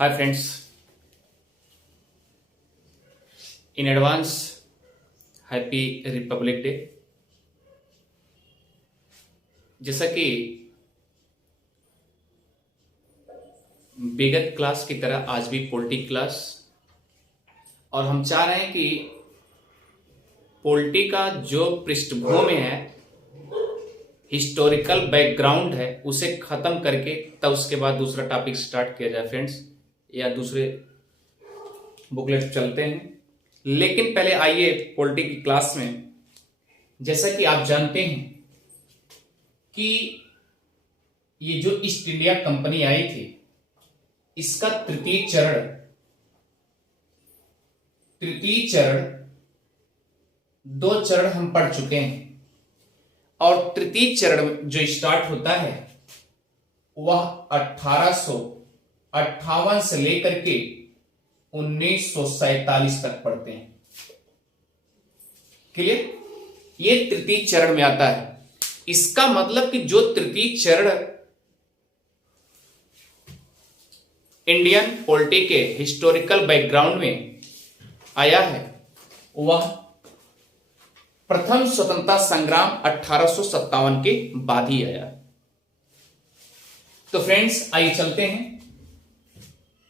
Hi friends, in advance happy Republic day. जैसा कि विगत क्लास की तरह आज भी पॉलिटी क्लास, और हम चाह रहे हैं कि पॉलिटी का जो पृष्ठभूमि है, हिस्टोरिकल बैकग्राउंड है, उसे खत्म करके तब उसके बाद दूसरा टॉपिक स्टार्ट किया जाए फ्रेंड्स, या दूसरे बुकलेट चलते हैं। लेकिन पहले आइए पॉलिटी की क्लास में, जैसा कि आप जानते हैं कि ये जो ईस्ट इंडिया कंपनी आई थी, इसका तृतीय चरण दो चरण हम पढ़ चुके हैं, और तृतीय चरण जो स्टार्ट होता है वह 1858 से लेकर के 1947 तक पढ़ते हैं। क्लियर? ये तृतीय चरण में आता है। इसका मतलब कि जो तृतीय चरण इंडियन पॉलिटी के हिस्टोरिकल बैकग्राउंड में आया है, वह प्रथम स्वतंत्रता संग्राम 1857 के बाद ही आया। तो फ्रेंड्स आइए चलते हैं।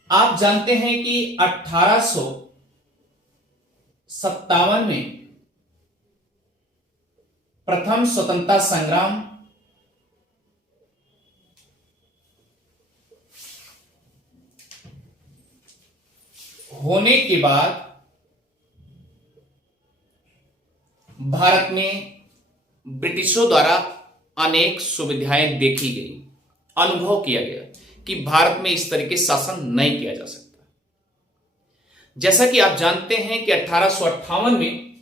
आप जानते हैं कि 1857 में प्रथम स्वतंत्रता संग्राम होने के बाद भारत में ब्रिटिशों द्वारा अनेक सुविधाएं देखी गई, अनुभव किया गया कि भारत में इस तरीके शासन नहीं किया जा सकता। जैसा कि आप जानते हैं कि 1858 में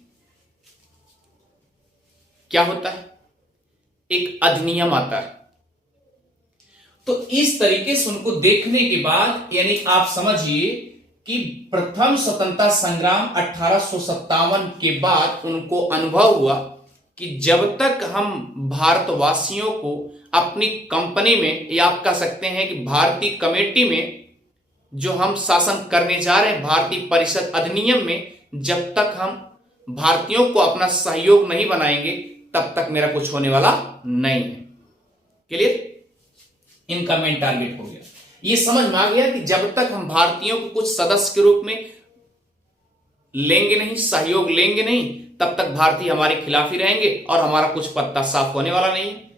क्या होता है, एक अधिनियम आता है। तो इस तरीके से उनको देखने के बाद, यानी आप समझिए कि प्रथम स्वतंत्रता संग्राम 1857 के बाद उनको अनुभव हुआ कि जब तक हम भारतवासियों को अपनी कंपनी में, या आप कह सकते हैं कि भारतीय कमेटी में जो हम शासन करने जा रहे हैं, भारतीय परिषद अधिनियम में, जब तक हम भारतीयों को अपना सहयोग नहीं बनाएंगे तब तक मेरा कुछ होने वाला नहीं है। क्लियर? इनका मेन टारगेट हो गया। ये समझ में आ गया कि जब तक हम भारतीयों को कुछ सदस्य के रूप में लेंगे नहीं, सहयोग लेंगे नहीं, तब तक भारतीय हमारे खिलाफ ही रहेंगे और हमारा कुछ पत्ता साफ होने वाला नहीं है।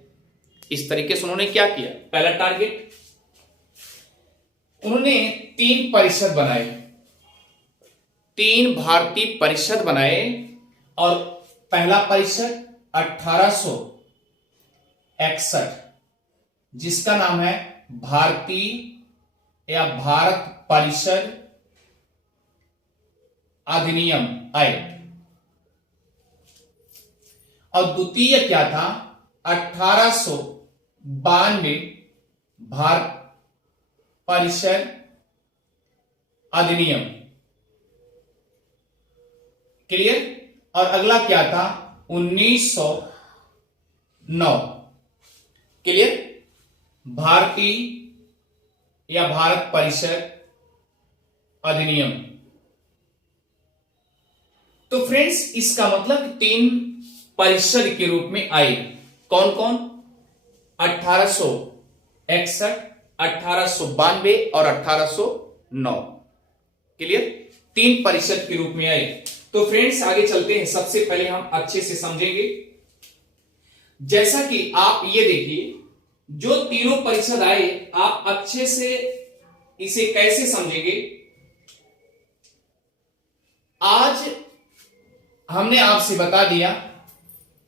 इस तरीके से उन्होंने क्या किया? पहला टारगेट, उन्होंने 3 परिषद बनाए, 3 भारतीय परिषद बनाए। और पहला परिषद 1861, जिसका नाम है भारतीय या भारत परिषद अधिनियम एक्ट। और द्वितीय क्या था? 1892 भारत परिषद अधिनियम। क्लियर? और अगला क्या था? 1909। क्लियर? भारतीय या भारत परिषद अधिनियम। तो फ्रेंड्स, इसका मतलब 3 परिषद के रूप में आए। कौन कौन? 1861, 1892 और 1809। क्लियर? 3 परिषद के रूप में आए। तो फ्रेंड्स आगे चलते हैं। सबसे पहले हम अच्छे से समझेंगे। जैसा कि आप ये देखिए, जो तीनों परिषद आए, आप अच्छे से इसे कैसे समझेंगे? आज हमने आपसे बता दिया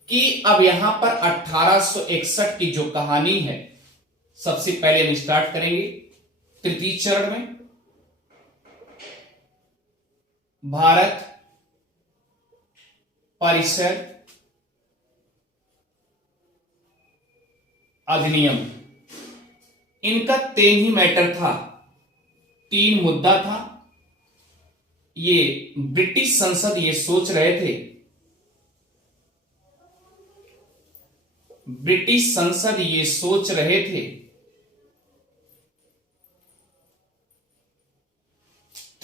कि अब यहां पर 1861 की जो कहानी है, सबसे पहले हम स्टार्ट करेंगे तृतीय चरण में, भारत परिषद अधिनियम। इनका 3 ही मैटर था, 3 मुद्दा था। ये ब्रिटिश संसद ये सोच रहे थे, ब्रिटिश संसद ये सोच रहे थे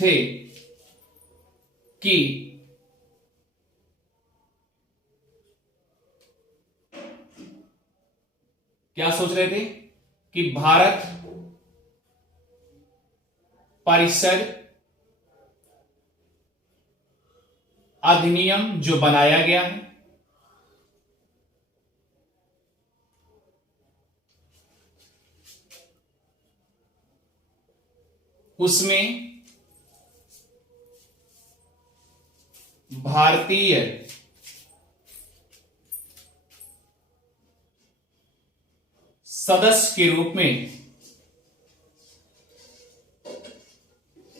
थे कि क्या सोच रहे थे कि भारत परिषद अधिनियम जो बनाया गया है उसमें भारतीय सदस्य के रूप में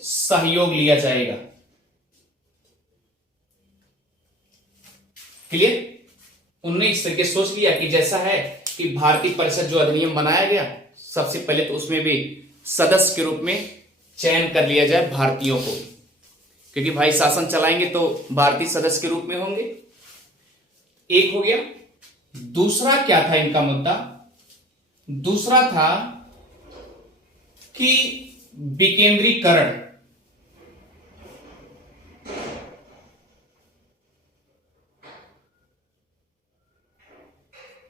सहयोग लिया जाएगा। क्लियर? उन्होंने इस तरीके सोच लिया कि जैसा है कि भारतीय परिषद जो अधिनियम बनाया गया, सबसे पहले तो उसमें भी सदस्य के रूप में चयन कर लिया जाए भारतीयों को, क्योंकि भाई शासन चलाएंगे तो भारतीय सदस्य के रूप में होंगे। एक हो गया। दूसरा क्या था इनका मुद्दा? दूसरा था कि विकेंद्रीकरण।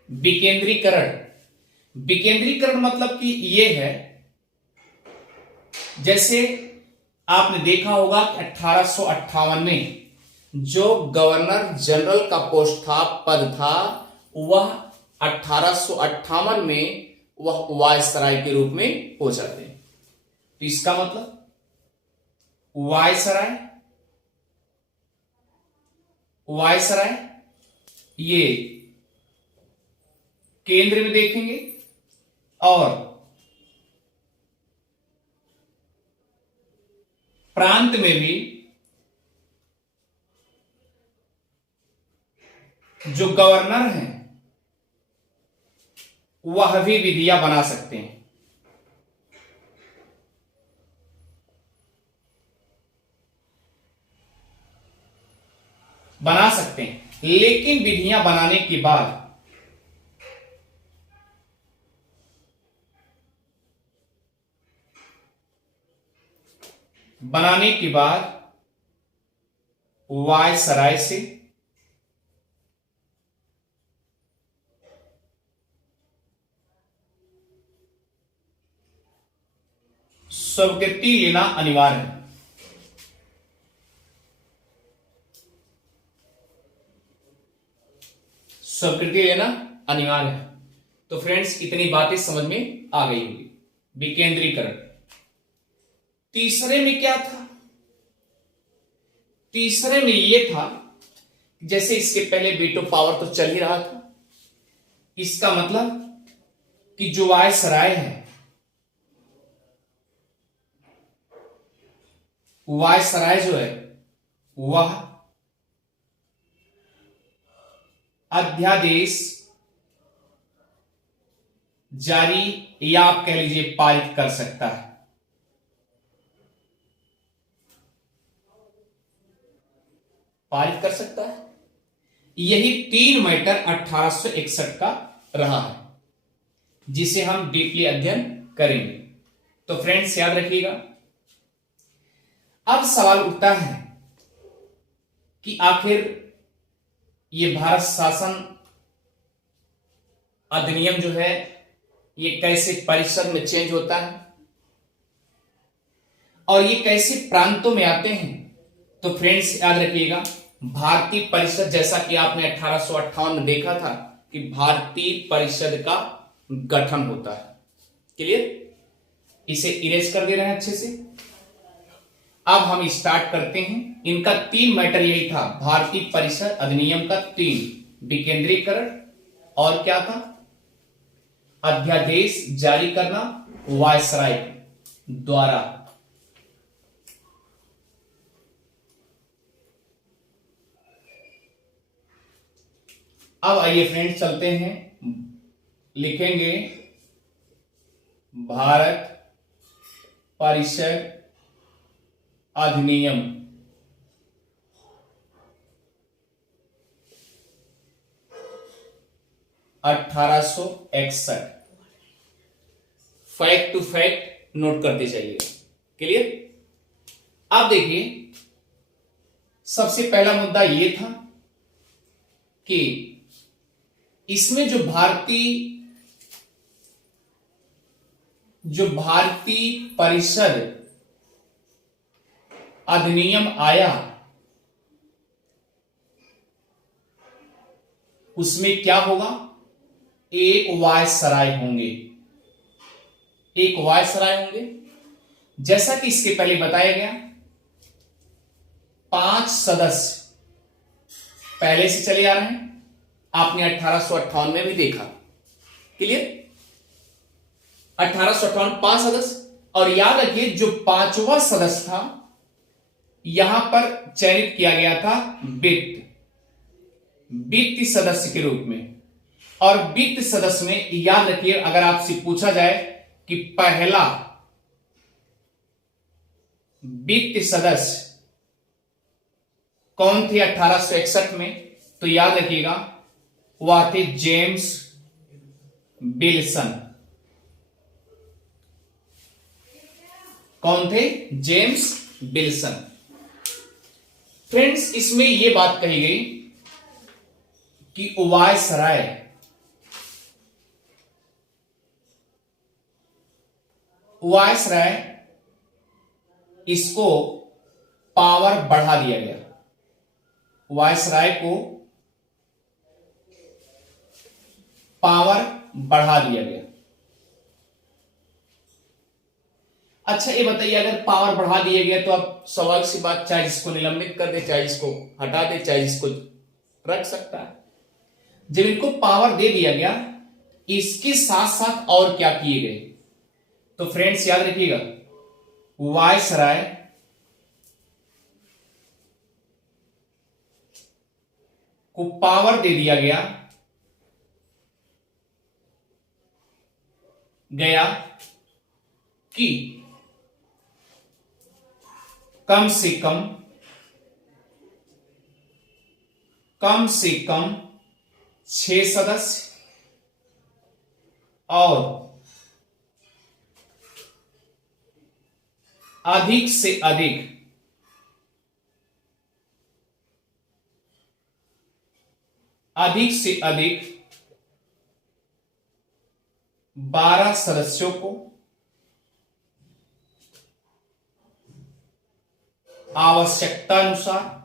विकेंद्रीकरण विकेंद्रीकरण मतलब कि यह है, जैसे आपने देखा होगा कि 1858 में जो गवर्नर जनरल का पोस्ट था, पद था, वह 1858 में वह वायसराय के रूप में हो जाते हैं। तो इसका मतलब वायसराय ये केंद्र में देखेंगे और प्रांत में भी जो गवर्नर हैं वह भी विधियां बना सकते हैं। लेकिन विधियां बनाने के बाद वायसराय से स्वीकृति लेना अनिवार्य है। स्वीकृति लेना अनिवार्य है। तो फ्रेंड्स, इतनी बातें समझ में आ गई होगी। विकेंद्रीकरण। तीसरे में क्या था? तीसरे में यह था, जैसे इसके पहले वीटो पावर तो चल ही रहा था, इसका मतलब कि जो वायसराय है, वायसराय जो है वह अध्यादेश जारी या आप कह लीजिए पारित कर सकता है। पारित कर सकता है। यही 3 मैटर 1861 का रहा है, जिसे हम डीपली अध्ययन करेंगे। तो फ्रेंड्स, याद रखिएगा। अब सवाल उठता है कि आखिर ये भारत शासन अधिनियम जो है ये कैसे परिषद में चेंज होता है और ये कैसे प्रांतों में आते हैं। तो फ्रेंड्स, याद रखिएगा, भारतीय परिषद, जैसा कि आपने 1858 में देखा था कि भारतीय परिषद का गठन होता है। क्लियर? इसे इरेज कर दे रहे हैं अच्छे से। अब हम स्टार्ट करते हैं। इनका 3 मैटर यही था, भारतीय परिषद अधिनियम का 3, विकेंद्रीकरण और क्या था, अध्यादेश जारी करना वायसराय द्वारा। अब आइए फ्रेंड्स, चलते हैं, लिखेंगे भारत परिषद अधिनियम 1861। फैक्ट टू फैक्ट नोट करते जाइए। क्लियर? अब देखिए, सबसे पहला मुद्दा यह था कि इसमें जो भारतीय परिषद अधिनियम आया, उसमें क्या होगा, एक वायसराय होंगे, एक वायसराय होंगे। जैसा कि इसके पहले बताया गया, 5 सदस्य पहले से चले आ रहे हैं, आपने 1858 में भी देखा। क्लियर? 1858 5 सदस्य, और याद रखिए जो 5वां सदस्य था यहां पर चयनित किया गया था वित्त सदस्य के रूप में। और वित्त सदस्य में याद रखिए, अगर आपसे पूछा जाए कि पहला वित्त सदस्य कौन थे 1861 में, तो याद रखिएगा वह थे जेम्स विल्सन। कौन थे? James Wilson. फ्रेंड्स, इसमें यह बात कही गई कि वायसराय इसको पावर बढ़ा दिया गया, वायसराय को पावर बढ़ा दिया गया। अच्छा, ये बताइए, अगर पावर बढ़ा दिया गया तो अब सवाल सी बात, चाहे इसको निलंबित कर दे, चाहे इसको हटा दे, चाहे इसको रख सकता है। जब इनको पावर दे दिया गया, इसके साथ साथ और क्या किए गए, तो फ्रेंड्स याद रखिएगा, वायसराय को पावर दे दिया गया कि कम से कम 6 सदस्य और अधिक से अधिक 12 सदस्यों को आवश्यकता अनुसार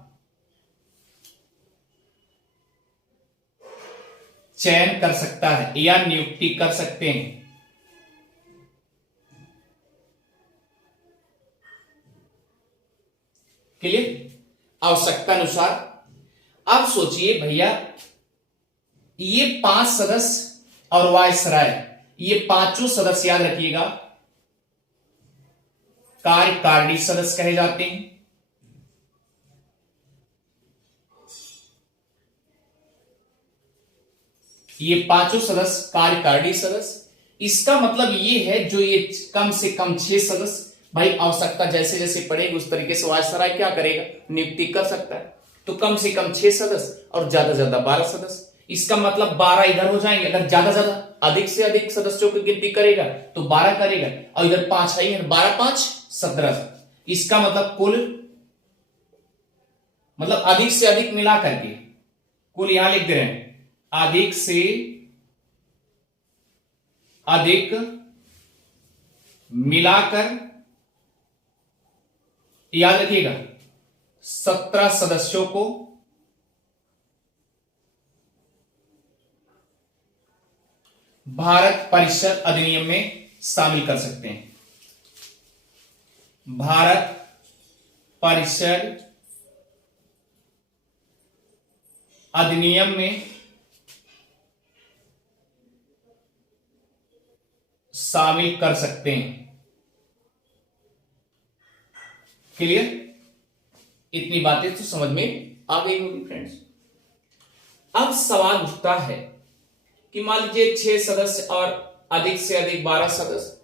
चयन कर सकता है या नियुक्ति कर सकते हैं। क्लियर? आवश्यकता अनुसार। अब सोचिए भैया, ये 5 सदस्य और वायसराय, ये पांचों सदस्य याद रखिएगा कार्यकारिणी सदस्य कहे जाते हैं। ये पांचों सदस्य कार्यकारिणी सदस्य। इसका मतलब ये है, जो ये कम से कम 6 सदस्य, भाई आवश्यकता जैसे जैसे पड़ेगी उस तरीके से वायसराय क्या करेगा, नियुक्ति कर सकता है। तो कम से कम 6 सदस्य और ज्यादा से ज्यादा 12 सदस्य। इसका मतलब 12 इधर हो जाएंगे, अगर ज्यादा ज्यादा अधिक से अधिक सदस्यों की गिनती करेगा तो 12 करेगा, और इधर 5 है, 12 5 17। इसका मतलब कुल, मतलब अधिक से अधिक मिला करके कुल यहां लिख दे रहे हैं, अधिक से अधिक मिलाकर याद रखिएगा 17 सदस्यों को भारत परिषद अधिनियम में शामिल कर सकते हैं। भारत परिषद अधिनियम में शामिल कर सकते हैं। क्लियर? इतनी बातें तो समझ में आ गई होगी फ्रेंड्स। अब सवाल उठता है कि मान लीजिए 6 सदस्य और अधिक से अधिक 12 सदस्य,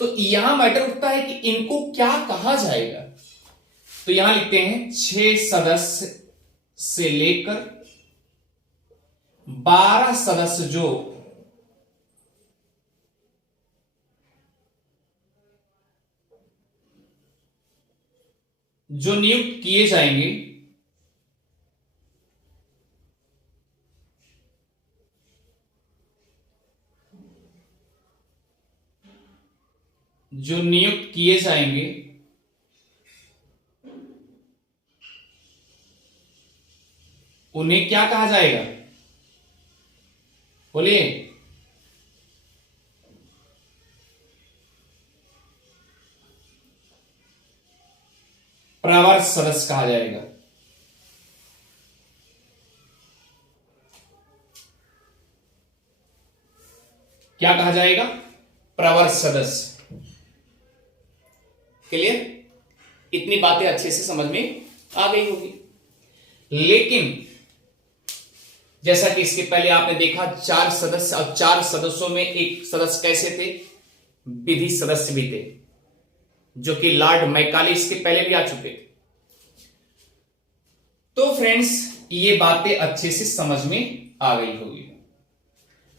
तो यहां मैटर उठता है कि इनको क्या कहा जाएगा। तो यहां लिखते हैं 6 सदस्य से लेकर 12 सदस्य जो नियुक्त किए जाएंगे उन्हें क्या कहा जाएगा? बोलिए। प्रवर सदस्य कहा जाएगा। क्या कहा जाएगा? प्रवर सदस्य। क्लियर? इतनी बातें अच्छे से समझ में आ गई होगी। लेकिन जैसा कि इसके पहले आपने देखा 4 सदस्य, और 4 सदस्यों में एक सदस्य कैसे थे? विधि सदस्य भी थे, जो कि लॉर्ड मैकाले इसके पहले भी आ चुके थे। तो फ्रेंड्स, ये बातें अच्छे से समझ में आ गई होगी।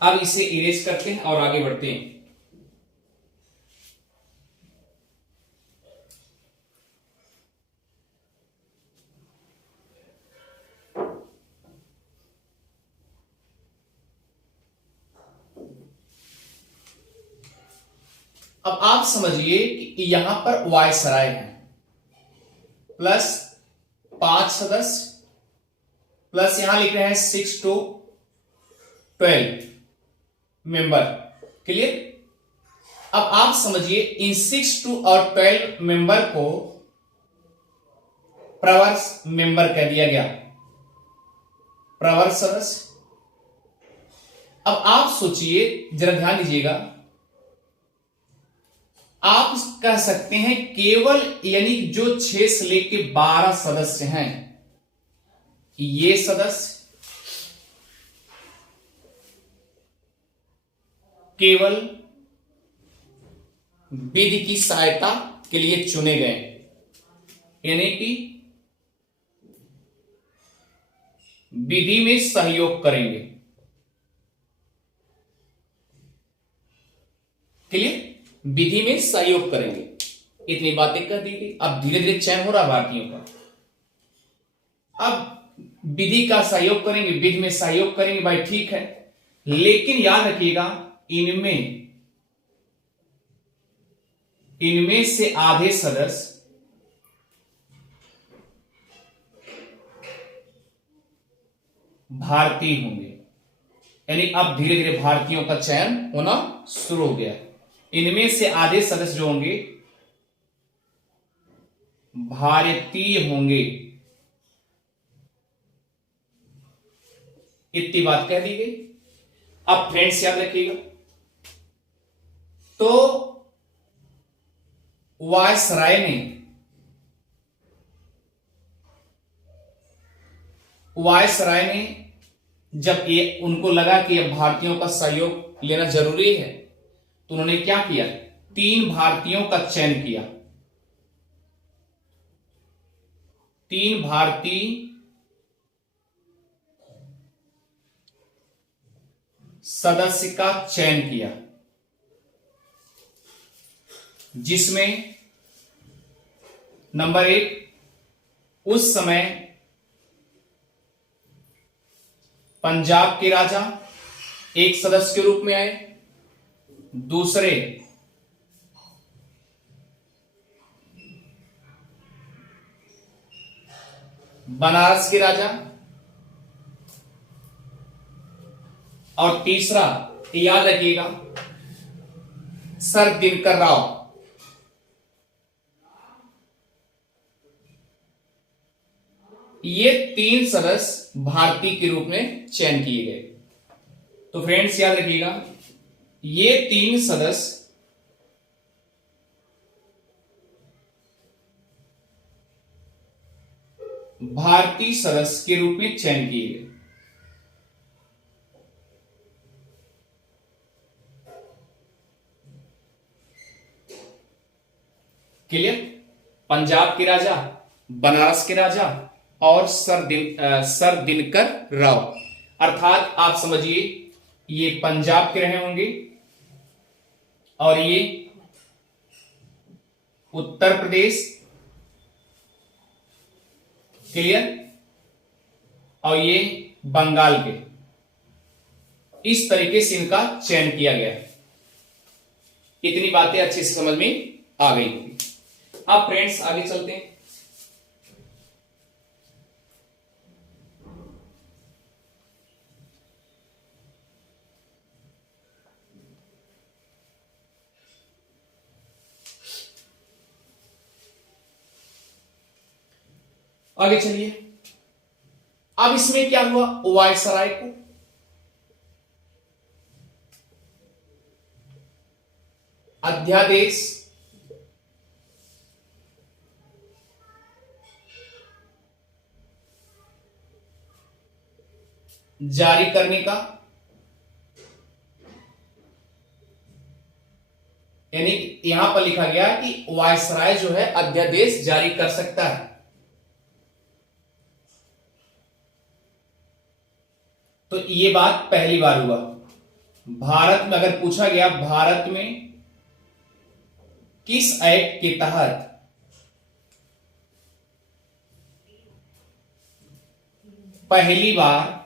अब इसे इरेज करते हैं और आगे बढ़ते हैं। अब आप समझिए कि यहां पर वायसराय है, प्लस 5 सदस्य, प्लस यहां लिख रहे हैं 6 to 12 मेंबर। क्लियर? अब आप समझिए इन 6 to और 12 मेंबर को प्रवर मेंबर कह दिया गया, प्रवर सदस्य। अब आप सोचिए, जरा ध्यान दीजिएगा, आप कह सकते हैं केवल यानी जो 6 से लेके 12 सदस्य हैं, ये सदस्य केवल विधि की सहायता के लिए चुने गए, यानी कि विधि में सहयोग करेंगे। क्लियर? विधि में सहयोग करेंगे। इतनी बातें कह दी गई। अब धीरे धीरे चयन हो रहा भारतीयों का। अब विधि का सहयोग करेंगे, विधि में सहयोग करेंगे, भाई ठीक है, लेकिन याद रखिएगा इनमें से आधे सदस्य भारतीय होंगे। यानी अब धीरे धीरे भारतीयों का चयन होना शुरू हो गया। इनमें से आधे सदस्य जो होंगे भारतीय होंगे। इतनी बात कह दी गई। अब फ्रेंड्स याद रखिएगा, तो वायसराय ने जब ये उनको लगा कि अब भारतीयों का सहयोग लेना जरूरी है, तो उन्होंने क्या किया? 3 भारतीयों का चयन किया। 3 भारतीय सदस्य का चयन किया, जिसमें नंबर 1, उस समय पंजाब के राजा एक सदस्य के रूप में आए। दूसरे बनारस के राजा, और तीसरा याद रखिएगा सर दिनकर राव। ये 3 सदस्य भारतीय के रूप में चयन किए गए। तो फ्रेंड्स याद रखिएगा, ये 3 सदस्य भारतीय सदस्य के रूप में चयन किए गए। क्लियर? पंजाब के राजा, बनारस के राजा और सर दिनकर राव। अर्थात आप समझिए ये पंजाब के रहे होंगे और ये उत्तर प्रदेश क्लियर। और ये बंगाल के, इस तरीके से इनका चयन किया गया है। इतनी बातें अच्छे से समझ में आ गई होगी। अब फ्रेंड्स आगे चलते हैं। आगे चलिए। अब इसमें क्या हुआ, वायसराय को अध्यादेश जारी करने का, यानी यहां पर लिखा गया कि वायसराय जो है अध्यादेश जारी कर सकता है। तो ये बात पहली बार हुआ भारत में। अगर पूछा गया भारत में किस एक्ट के तहत पहली बार,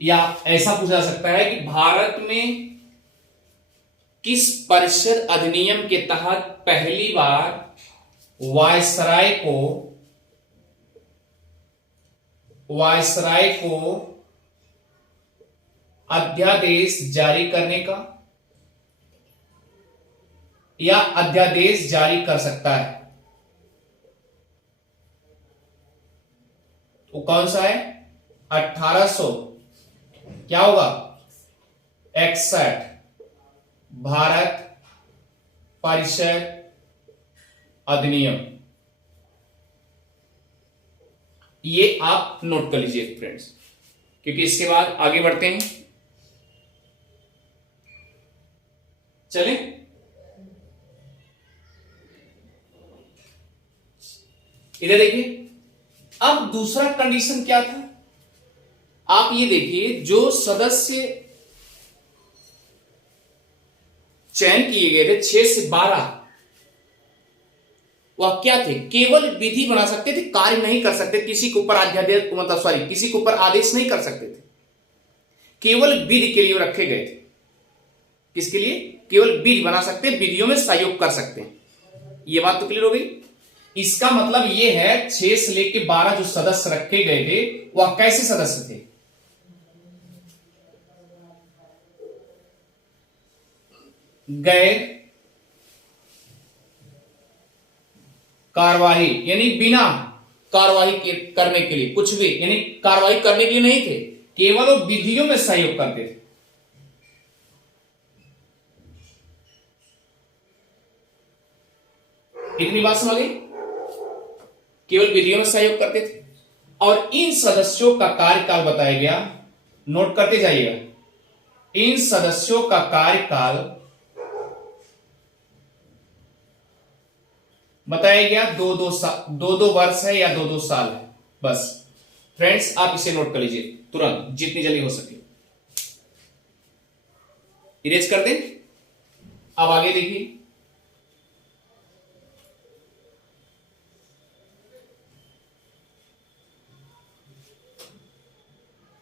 या ऐसा पूछा जा सकता है कि भारत में किस परिषद अधिनियम के तहत पहली बार वायसराय को अध्यादेश जारी करने का या अध्यादेश जारी कर सकता है। वो कौन सा है, 1800 क्या होगा 61 भारत परिषद अधिनियम। ये आप नोट कर लीजिए फ्रेंड्स, क्योंकि इसके बाद आगे बढ़ते हैं। चले, इधर देखिए। अब दूसरा कंडीशन क्या था, आप ये देखिए, जो सदस्य चयन किए गए थे 6 से 12, वह क्या थे, केवल विधि बना सकते थे, कार्य नहीं कर सकते, किसी के ऊपर अध्यादेश मतलब सॉरी किसी के ऊपर आदेश नहीं कर सकते थे, केवल विधि के लिए रखे गए थे। किसके लिए, केवल विधि बना सकते, विधियों में सहयोग कर सकते हैं। यह बात तो क्लियर हो गई। इसका मतलब यह है 6 से लेकर 12 जो सदस्य रखे गए थे वह कैसे सदस्य थे, गैर कार्यवाही, यानी बिना कार्यवाही करने के लिए, कुछ भी यानी कार्यवाही करने के लिए नहीं थे, केवल वो विधियों में सहयोग करते थे। इतनी बात समझ गई, केवल विधियों में सहयोग करते थे। और इन सदस्यों का कार्यकाल बताया गया, नोट करते जाइएगा। इन सदस्यों का कार्यकाल बताया गया 2-2 वर्ष है या 2-2 साल है। बस फ्रेंड्स आप इसे नोट कर लीजिए तुरंत, जितनी जल्दी हो सके। इरेज कर दें। अब आगे देखिए,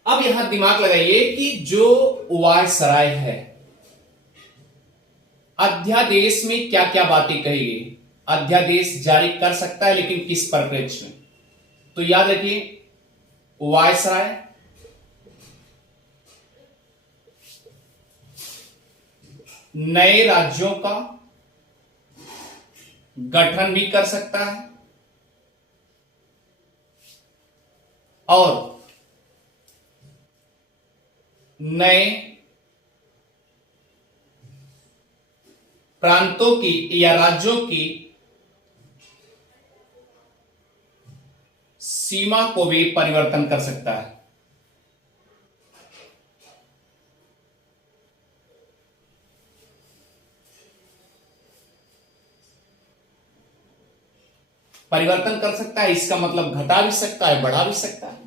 अब यहां दिमाग लगाइए कि जो वायसराय है, अध्यादेश में क्या क्या बातें कही गई। अध्यादेश जारी कर सकता है, लेकिन किस परिप्रेक्ष्य में, तो याद रखिए वायसराय नए राज्यों का गठन भी कर सकता है और नए प्रांतों की या राज्यों की सीमा को भी परिवर्तन कर सकता है। परिवर्तन कर सकता है, इसका मतलब घटा भी सकता है, बढ़ा भी सकता है।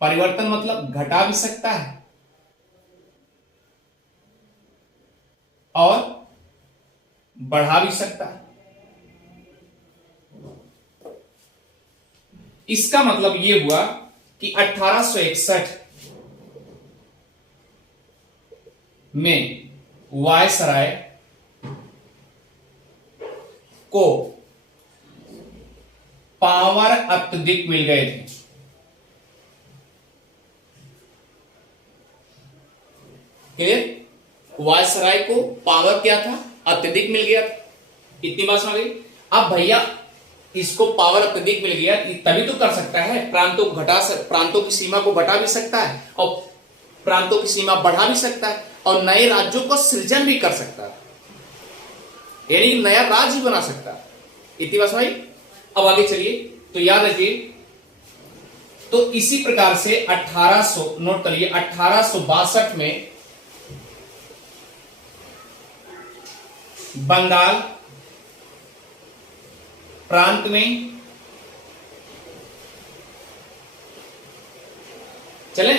परिवर्तन मतलब घटा भी सकता है और बढ़ा भी सकता है। इसका मतलब ये हुआ कि 1861 में वायसराय को पावर अत्यधिक मिल गए थे। क्लियर? वायसराय को पावर क्या था? अत्यधिक मिल गया था। इतनी बात समझ गई? अब भैया इसको पावर अत्यधिक मिल गया तभी तो कर सकता है, प्रांतों की सीमा को घटा भी सकता है और प्रांतों की सीमा बढ़ा भी सकता है और नए राज्यों का सृजन भी कर सकता है, यानी नया राज्य बना सकता है। इतनी बात समझ? अब आगे चलिए, तो याद रखिए, तो इसी प्रकार से 1800 नोट करिए, 1862 में बंगाल प्रांत में चले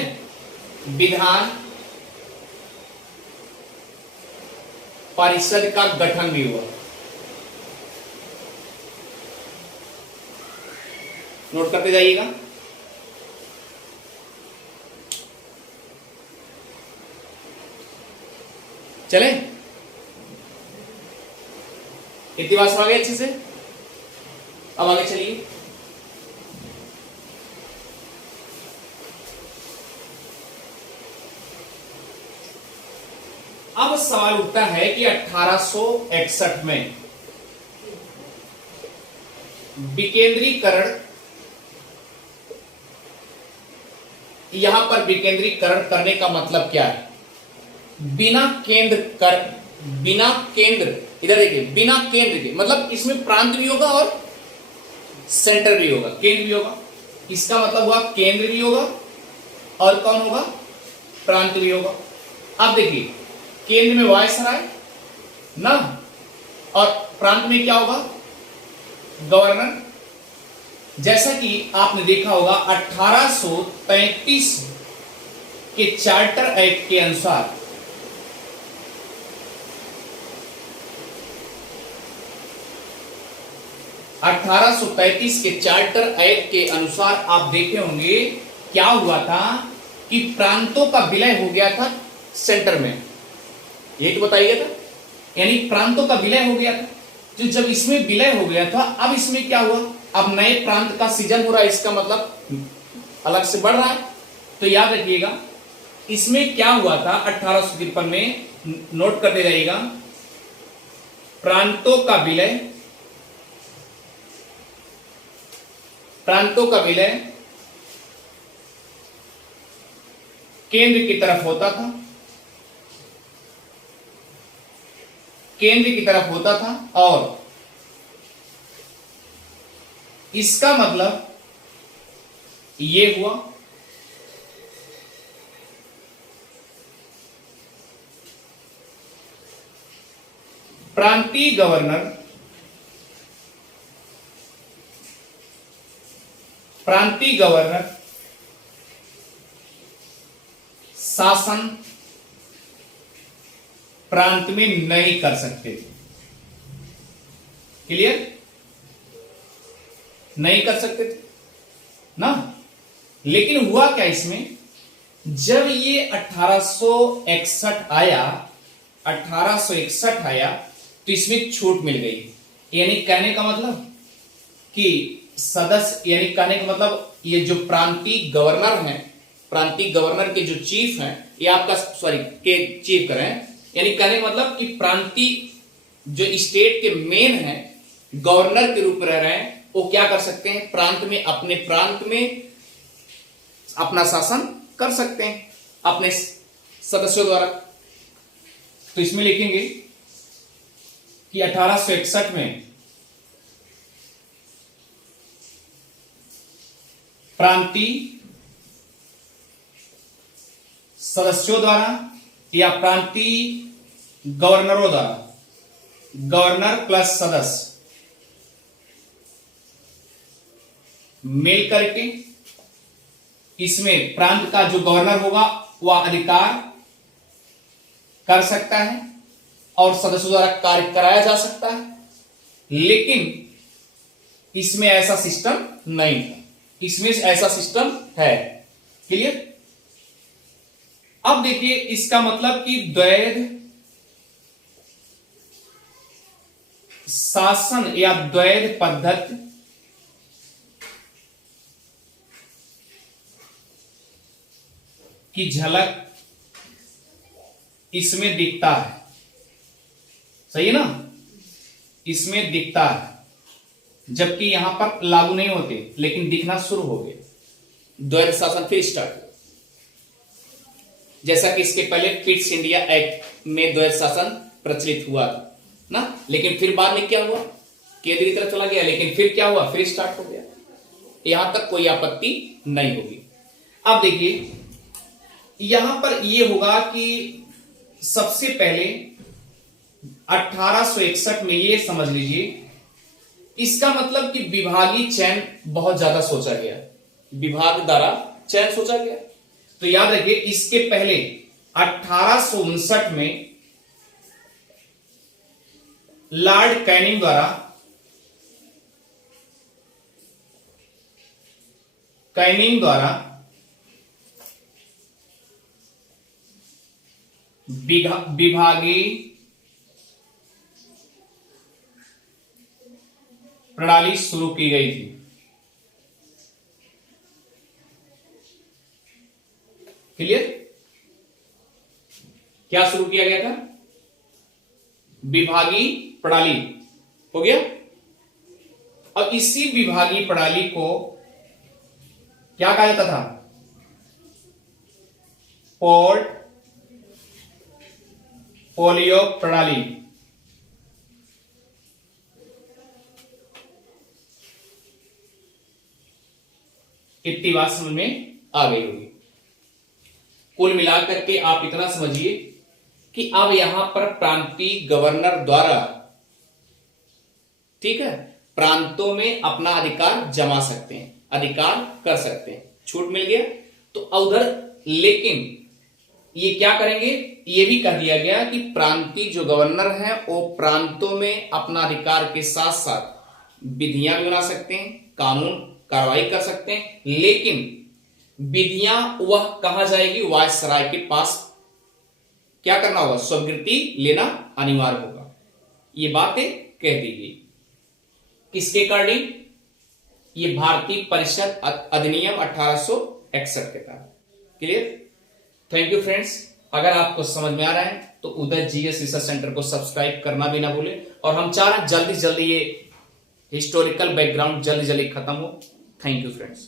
विधान परिषद का गठन भी हुआ। नोट करते जाइएगा। चले, इतनी बात समझ गए अच्छे से? अब आगे चलिए। अब सवाल उठता है कि 1861 में विकेंद्रीकरण, यहां पर विकेंद्रीकरण करने का मतलब क्या है? बिना केंद्र, इधर देखिए, बिना केंद्र के, मतलब इसमें प्रांत भी होगा और सेंटर भी होगा, केंद्र भी होगा। इसका मतलब हुआ केंद्र भी होगा और कौन होगा? प्रांत भी होगा। अब देखिए, केंद्र में वायसराय ना, और प्रांत में क्या होगा? गवर्नर। जैसा कि आपने देखा होगा 1833 के चार्टर एक्ट के अनुसार 1833 के चार्टर एक्ट के अनुसार आप देखे होंगे क्या हुआ था कि प्रांतों का विलय हो गया था सेंटर में, यही तो बताइए था, यानी प्रांतों का विलय हो गया था। तो जब इसमें विलय हो गया था, अब इसमें क्या हुआ? अब नए प्रांत का सृजन हो रहा है, इसका मतलब अलग से बढ़ रहा है। तो याद रखिएगा, इसमें क्या हुआ था 1853 में, नोट करते जाइएगा, प्रांतों का विलय केंद्र की तरफ होता था, और इसका मतलब ये हुआ प्रांतीय गवर्नर शासन प्रांत में नहीं कर सकते थे। क्लियर? नहीं कर सकते थे ना। लेकिन हुआ क्या इसमें, जब ये 1861 आया तो इसमें छूट मिल गई। यानी कहने का मतलब कि सदस्य, यानी कहने का मतलब ये जो प्रांतीय गवर्नर के जो चीफ हैं, ये आपका के चीफ करें, यानी कहने का मतलब कि प्रांतीय जो स्टेट के मेन हैं, गवर्नर के रूप में रह रहे हैं, वो क्या कर सकते हैं? अपने प्रांत में अपना शासन कर सकते हैं अपने सदस्यों द्वारा। तो इसमें लिखेंगे कि 1861 में प्रांतीय सदस्यों द्वारा या प्रांतीय गवर्नरों द्वारा, गवर्नर प्लस सदस्य मिल करके इसमें प्रांत का जो गवर्नर होगा वह अधिकार कर सकता है और सदस्यों द्वारा कार्य कराया जा सकता है। लेकिन इसमें ऐसा सिस्टम नहीं था। इसमें ऐसा सिस्टम है। क्लियर? अब देखिए इसका मतलब कि द्वैध शासन या द्वैध पद्धति की झलक इसमें दिखता है। सही है ना? इसमें दिखता है, जबकि यहां पर लागू नहीं होते, लेकिन दिखना शुरू हो गए। द्वैध शासन फिर स्टार्ट हुआ, जैसा कि इसके पहले पिट्स इंडिया एक्ट में द्वैध शासन प्रचलित हुआ था ना, लेकिन फिर बाद में क्या हुआ, केंद्र की तरफ चला गया, लेकिन फिर क्या हुआ, फिर स्टार्ट हो गया। यहां तक कोई आपत्ति नहीं होगी। अब देखिए यहां पर यह होगा कि सबसे पहले 1861 में, ये समझ लीजिए, इसका मतलब कि विभागीय चयन बहुत ज्यादा सोचा गया, विभाग द्वारा चयन सोचा गया। तो याद रखिए इसके पहले 1859 में लॉर्ड कैनिंग द्वारा विभागीय प्रणाली शुरू की गई थी। क्लियर? क्या शुरू किया गया था? विभागीय प्रणाली हो गया। अब इसी विभागीय प्रणाली को क्या कहा जाता था? पोलियो प्रणाली। इतनी बात समझ में आ गई होगी। कुल मिलाकर के आप इतना समझिए कि अब यहां पर प्रांतीय गवर्नर द्वारा, ठीक है, प्रांतों में अपना अधिकार जमा सकते हैं, अधिकार कर सकते हैं, छूट मिल गया। तो उधर लेकिन ये क्या करेंगे, ये भी कह दिया गया कि प्रांतीय जो गवर्नर हैं वो प्रांतों में अपना अधिकार के साथ साथ विधियां भी बना सकते हैं, कानून कार्रवाई कर सकते हैं, लेकिन विधियां वह कहा जाएगी, वायसराय के पास क्या करना होगा, स्वीकृति लेना अनिवार्य होगा। ये बातें कह दी गई किसके अकॉर्डिंग? ये भारतीय परिषद अधिनियम 1861 के तहत। क्लियर? Thank you friends. अगर आपको समझ में आ रहा है तो उदय जीएस रिसर्च सेंटर को सब्सक्राइब करना भी ना भूलें, और हम चाह रहे हैं जल्दी जल्दी ये हिस्टोरिकल बैकग्राउंड जल्दी जल्दी खत्म हो। Thank you friends.